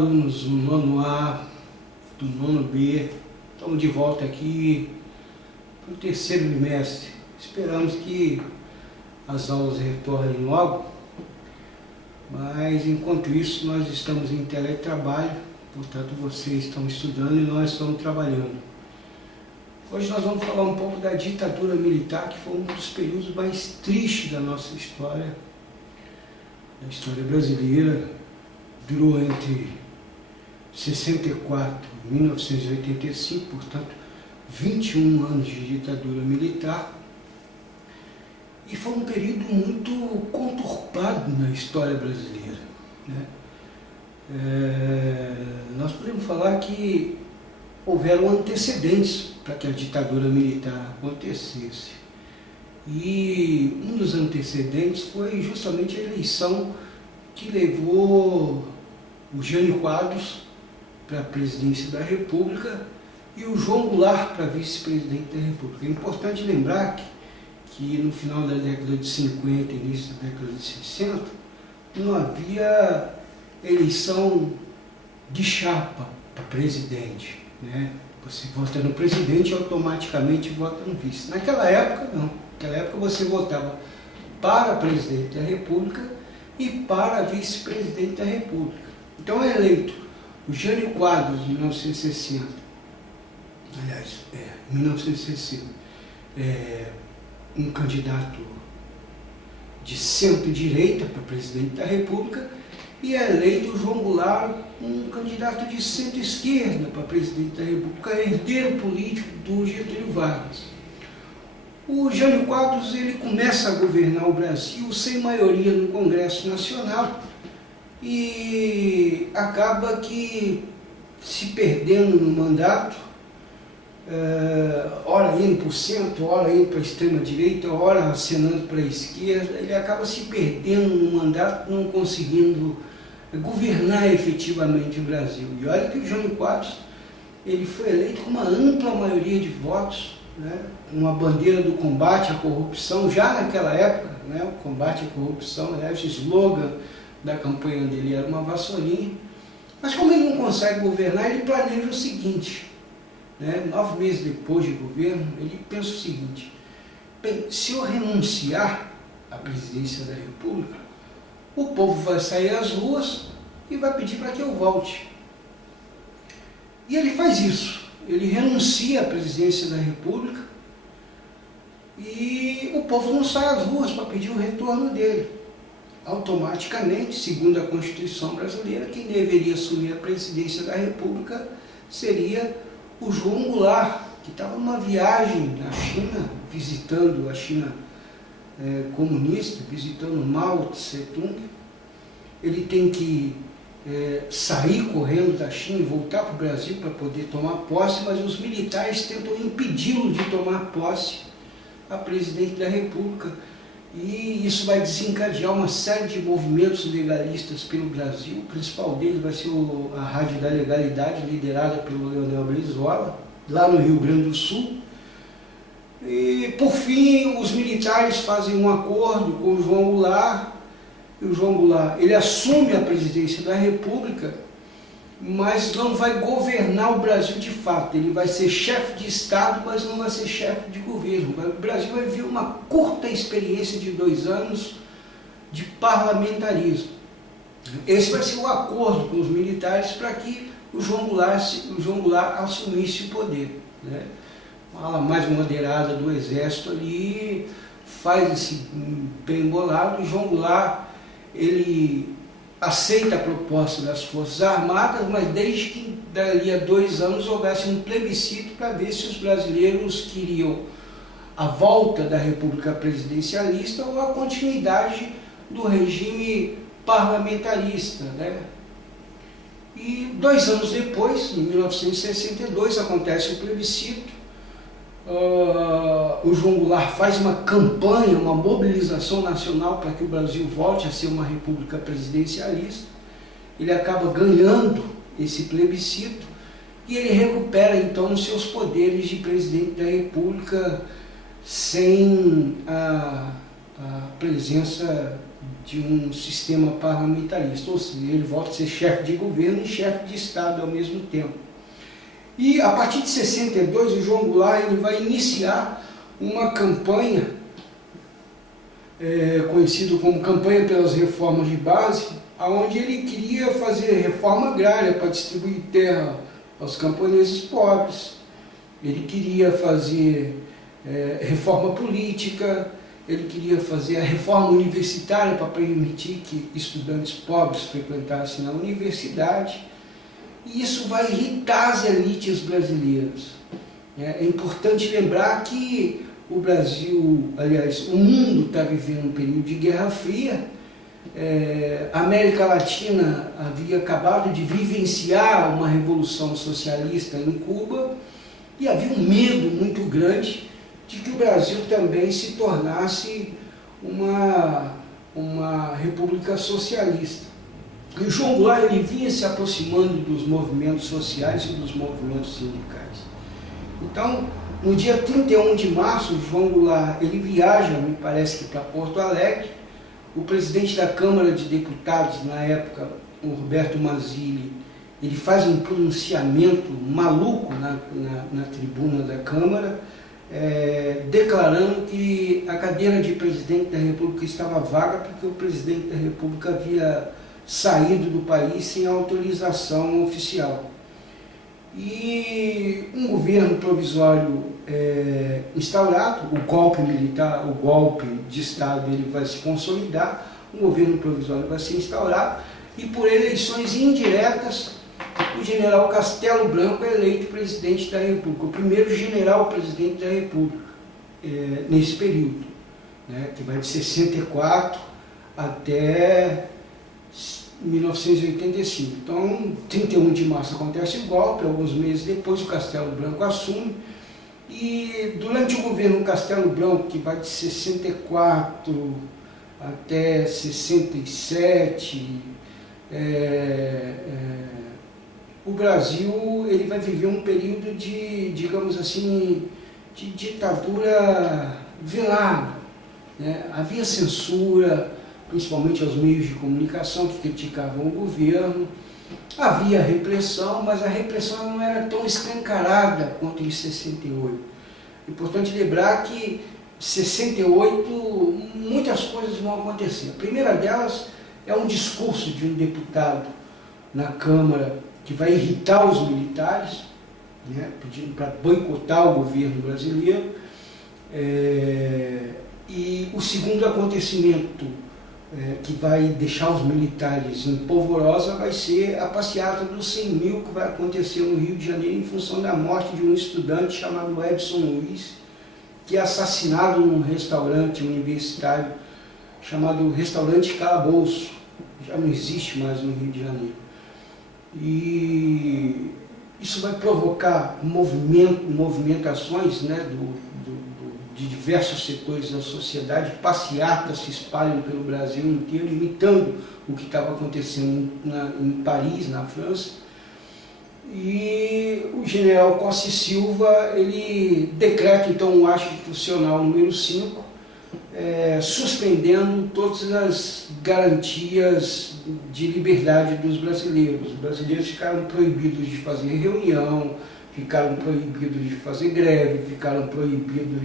alunos do nono A, do nono B, estamos de volta aqui para o terceiro bimestre. Esperamos que as aulas retornem logo, mas enquanto isso nós estamos em teletrabalho, portanto vocês estão estudando e nós estamos trabalhando. Hoje nós vamos falar um pouco da ditadura militar, que foi um dos períodos mais tristes da nossa história, da história brasileira. Durou entre 64 e 1985, portanto, 21 anos de ditadura militar. E foi um período muito conturbado na história brasileira, né? Nós podemos falar que houveram antecedentes para que a ditadura militar acontecesse. E um dos antecedentes foi justamente a eleição que levou o Jânio Quadros para a presidência da República e o João Goulart para vice-presidente da República. É importante lembrar que no final da década de 50 e início da década de 60, não havia eleição de chapa para presidente, né? Você vota no presidente e automaticamente vota no vice. Naquela época, não. Naquela época você votava para presidente da República e para vice-presidente da República. Então é eleito o Jânio Quadros, em 1960, em 1960, um candidato de centro-direita para presidente da República, e é eleito o João Goulart, um candidato de centro-esquerda para presidente da República, herdeiro político do Getúlio Vargas. O Jânio Quadros ele começa a governar o Brasil sem maioria no Congresso Nacional e acaba que se perdendo no mandato, ora indo para o centro, ora indo para a extrema-direita, ora acenando para a esquerda. Ele acaba se perdendo no mandato, não conseguindo governar efetivamente o Brasil. E olha que o Jânio Quadros ele foi eleito com uma ampla maioria de votos, né? Uma bandeira do combate à corrupção, já naquela época, né? O combate à corrupção, aliás, o slogan da campanha dele era uma vassourinha. Mas como ele não consegue governar, ele planeja o seguinte, né? 9 meses depois de governo, ele pensa o seguinte: bem, se eu renunciar à presidência da República, o povo vai sair às ruas e vai pedir para que eu volte. E ele faz isso, ele renuncia à presidência da República e o povo não sai às ruas para pedir o retorno dele. Automaticamente, segundo a Constituição brasileira, quem deveria assumir a presidência da República seria o João Goulart, que estava numa viagem na China, visitando a China comunista, visitando Mao Tse-tung. Ele tem que sair correndo da China e voltar para o Brasil para poder tomar posse, mas os militares tentam impedi-lo de tomar posse a presidente da República. E isso vai desencadear uma série de movimentos legalistas pelo Brasil. O principal deles vai ser a Rádio da Legalidade, liderada pelo Leonel Brizola, lá no Rio Grande do Sul. E, por fim, os militares fazem um acordo com o João Goulart, e o João Goulart ele assume a presidência da República, mas não vai governar o Brasil de fato. Ele vai ser chefe de Estado, mas não vai ser chefe de governo. O Brasil vai viver uma curta experiência de 2 anos de parlamentarismo. Esse vai ser o acordo com os militares para que o João Goulart assumisse o poder, né? Uma ala mais moderada do Exército ali faz esse bem bolado. O João Goulart ele aceita a proposta das Forças Armadas, mas desde que dali a 2 anos houvesse um plebiscito para ver se os brasileiros queriam a volta da República Presidencialista ou a continuidade do regime parlamentarista, né? E 2 anos depois, em 1962, acontece o plebiscito. O João Goulart faz uma campanha, uma mobilização nacional para que o Brasil volte a ser uma república presidencialista. Ele acaba ganhando esse plebiscito e ele recupera então os seus poderes de presidente da República sem a presença de um sistema parlamentarista, ou seja, ele volta a ser chefe de governo e chefe de Estado ao mesmo tempo. E a partir de 62, o João Goulart ele vai iniciar uma campanha, conhecida como Campanha pelas Reformas de Base, onde ele queria fazer reforma agrária para distribuir terra aos camponeses pobres, ele queria fazer reforma política, ele queria fazer a reforma universitária para permitir que estudantes pobres frequentassem a universidade, e isso vai irritar as elites brasileiras. É importante lembrar que o Brasil, aliás, o mundo está vivendo um período de Guerra Fria, a América Latina havia acabado de vivenciar uma revolução socialista em Cuba, e havia um medo muito grande de que o Brasil também se tornasse uma república socialista. E o João Goulart ele vinha se aproximando dos movimentos sociais e dos movimentos sindicais. Então, no dia 31 de março, o João Goulart ele viaja, me parece que para Porto Alegre. O presidente da Câmara de Deputados, na época, o Roberto Mazzilli, ele faz um pronunciamento maluco na tribuna da Câmara, declarando que a cadeira de presidente da República estava vaga porque o presidente da República havia saído do país sem autorização oficial. E um governo provisório instaurado, o golpe militar, o golpe de Estado, ele vai se consolidar, um governo provisório vai ser instaurado, e por eleições indiretas, o general Castelo Branco é eleito presidente da República, o primeiro general presidente da República nesse período, né, que vai de 64 até 1985. Então, 31 de março acontece o golpe, alguns meses depois o Castelo Branco assume, e durante o governo Castelo Branco, que vai de 64 até 67, o Brasil ele vai viver um período de, digamos assim, de ditadura velada, né? Havia censura, principalmente aos meios de comunicação que criticavam o governo, havia repressão, mas a repressão não era tão escancarada quanto em 68. É importante lembrar que em 68 muitas coisas vão acontecer. A primeira delas é um discurso de um deputado na Câmara que vai irritar os militares, né, pedindo para boicotar o governo brasileiro. E o segundo acontecimento que vai deixar os militares em polvorosa vai ser a passeata dos 100 mil que vai acontecer no Rio de Janeiro em função da morte de um estudante chamado Edson Luiz, que é assassinado num restaurante universitário chamado Restaurante Calabouço, já não existe mais no Rio de Janeiro. E isso vai provocar movimentações, né, de diversos setores da sociedade, passeatas se espalham pelo Brasil inteiro, imitando o que estava acontecendo em Paris, na França. E o general Costa e Silva, ele decreta então o ato institucional número 5, suspendendo todas as garantias de liberdade dos brasileiros. Os brasileiros ficaram proibidos de fazer reunião, ficaram proibidos de fazer greve, ficaram proibidos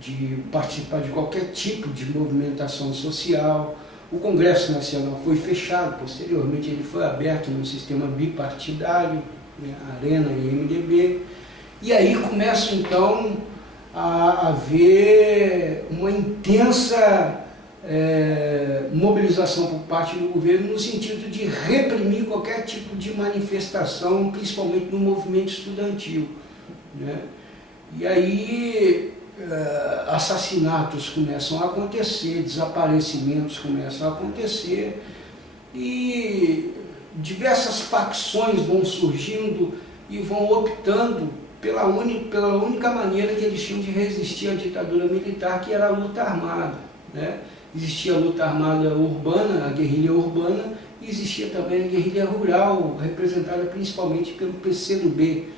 de participar de qualquer tipo de movimentação social. O Congresso Nacional foi fechado, posteriormente ele foi aberto num sistema bipartidário, né, Arena e MDB, e aí começa então a haver uma intensa mobilização por parte do governo no sentido de reprimir qualquer tipo de manifestação, principalmente no movimento estudantil, né? E aí assassinatos começam a acontecer, desaparecimentos começam a acontecer e diversas facções vão surgindo e vão optando pela única maneira que eles tinham de resistir à ditadura militar, que era a luta armada, né? Existia a luta armada urbana, a guerrilha urbana, e existia também a guerrilha rural, representada principalmente pelo PCdoB,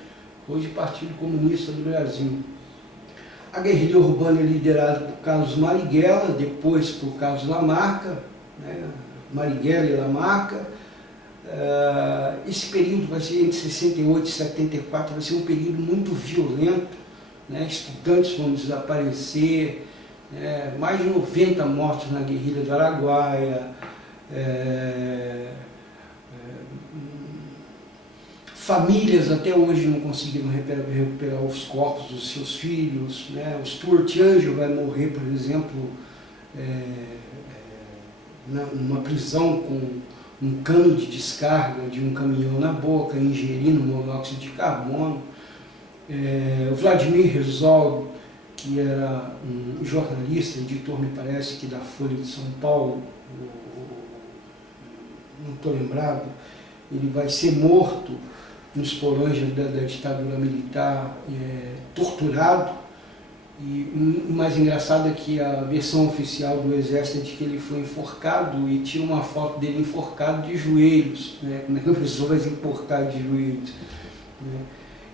hoje Partido Comunista do Brasil. A guerrilha urbana é liderada por Carlos Marighella, depois por Carlos Lamarca, né? Marighella e Lamarca. Esse período vai ser entre 68 e 74, vai ser um período muito violento, né? Estudantes vão desaparecer, mais de 90 mortos na guerrilha do Araguaia, famílias até hoje não conseguiram recuperar os corpos dos seus filhos, né? O Stuart Angel vai morrer, por exemplo, numa prisão com um cano de descarga de um caminhão na boca, ingerindo monóxido de carbono. O Vladimir Herzog, que era um jornalista, editor, me parece, que da Folha de São Paulo, não estou lembrado, ele vai ser morto nos porões da ditadura militar, torturado. E o mais engraçado é que a versão oficial do Exército é de que ele foi enforcado e tinha uma foto dele enforcado de joelhos, né? Como é que a pessoa vai se enforcar de joelhos, né?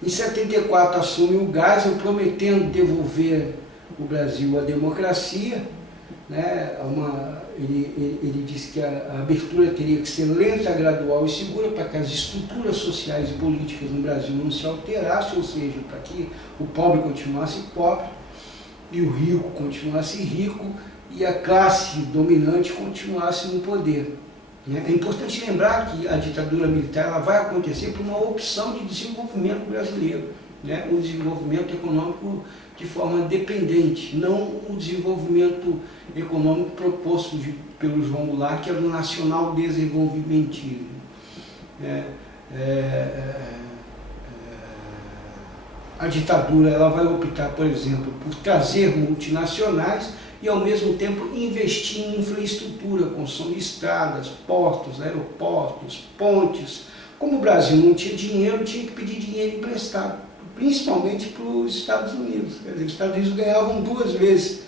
Em 74 assume o Geisel, prometendo devolver o Brasil à democracia, né? Ele disse que a abertura teria que ser lenta, gradual e segura para que as estruturas sociais e políticas no Brasil não se alterassem, ou seja, para que o pobre continuasse pobre e o rico continuasse rico e a classe dominante continuasse no poder. É importante lembrar que a ditadura militar ela vai acontecer por uma opção de desenvolvimento brasileiro, né? O desenvolvimento econômico de forma dependente, não o desenvolvimento econômico proposto pelo João Goulart, que era o nacional desenvolvimentismo. A ditadura ela vai optar, por exemplo, por trazer multinacionais e, ao mesmo tempo, investir em infraestrutura, construção de estradas, portos, aeroportos, pontes. Como o Brasil não tinha dinheiro, tinha que pedir dinheiro emprestado, principalmente para os Estados Unidos. Quer dizer, os Estados Unidos ganhavam duas vezes.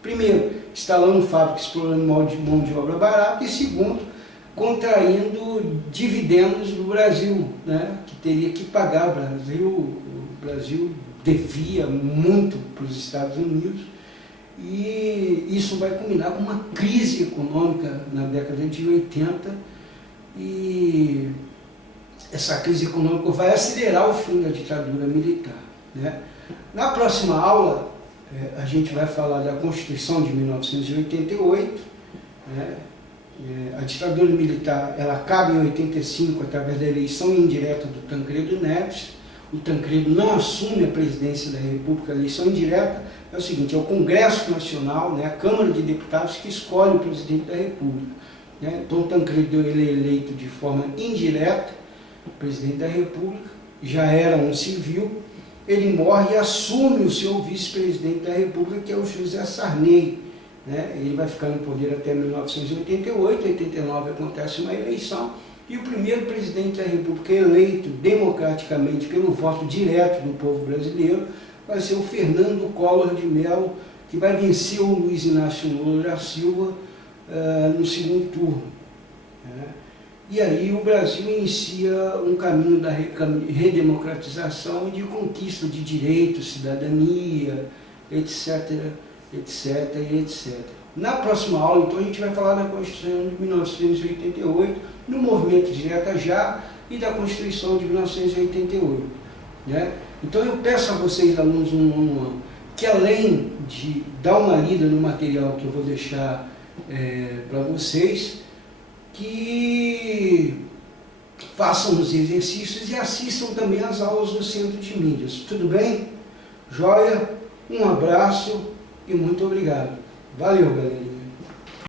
Primeiro, instalando fábricas, explorando mão de obra barata, e segundo, contraindo dividendos do Brasil, né, que teria que pagar. O Brasil devia muito para os Estados Unidos, e isso vai culminar com uma crise econômica na década de 80, e essa crise econômica vai acelerar o fim da ditadura militar, né? Na próxima aula, a gente vai falar da Constituição de 1988, né? A ditadura militar ela acaba em 85 através da eleição indireta do Tancredo Neves. O Tancredo não assume a presidência da República. A eleição indireta é o seguinte: é o Congresso Nacional, né, a Câmara de Deputados, que escolhe o presidente da República, né? Então o Tancredo ele é eleito de forma indireta, presidente da República, já era um civil. Ele morre e assume o seu vice-presidente da República, que é o José Sarney, né? Ele vai ficar no poder até 1988, em 89 acontece uma eleição, e o primeiro presidente da República eleito democraticamente pelo voto direto do povo brasileiro vai ser o Fernando Collor de Mello, que vai vencer o Luiz Inácio Lula da Silva no segundo turno, né? E aí o Brasil inicia um caminho da redemocratização e de conquista de direitos, cidadania, etc, etc e etc. Na próxima aula, então, a gente vai falar da Constituição de 1988, do movimento Direta Já e da Constituição de 1988. Né? Então eu peço a vocês, alunos 1, que além de dar uma lida no material que eu vou deixar para vocês, que façam os exercícios e assistam também às aulas do Centro de Mídias. Tudo bem? Joia? Um abraço e muito obrigado. Valeu, galera.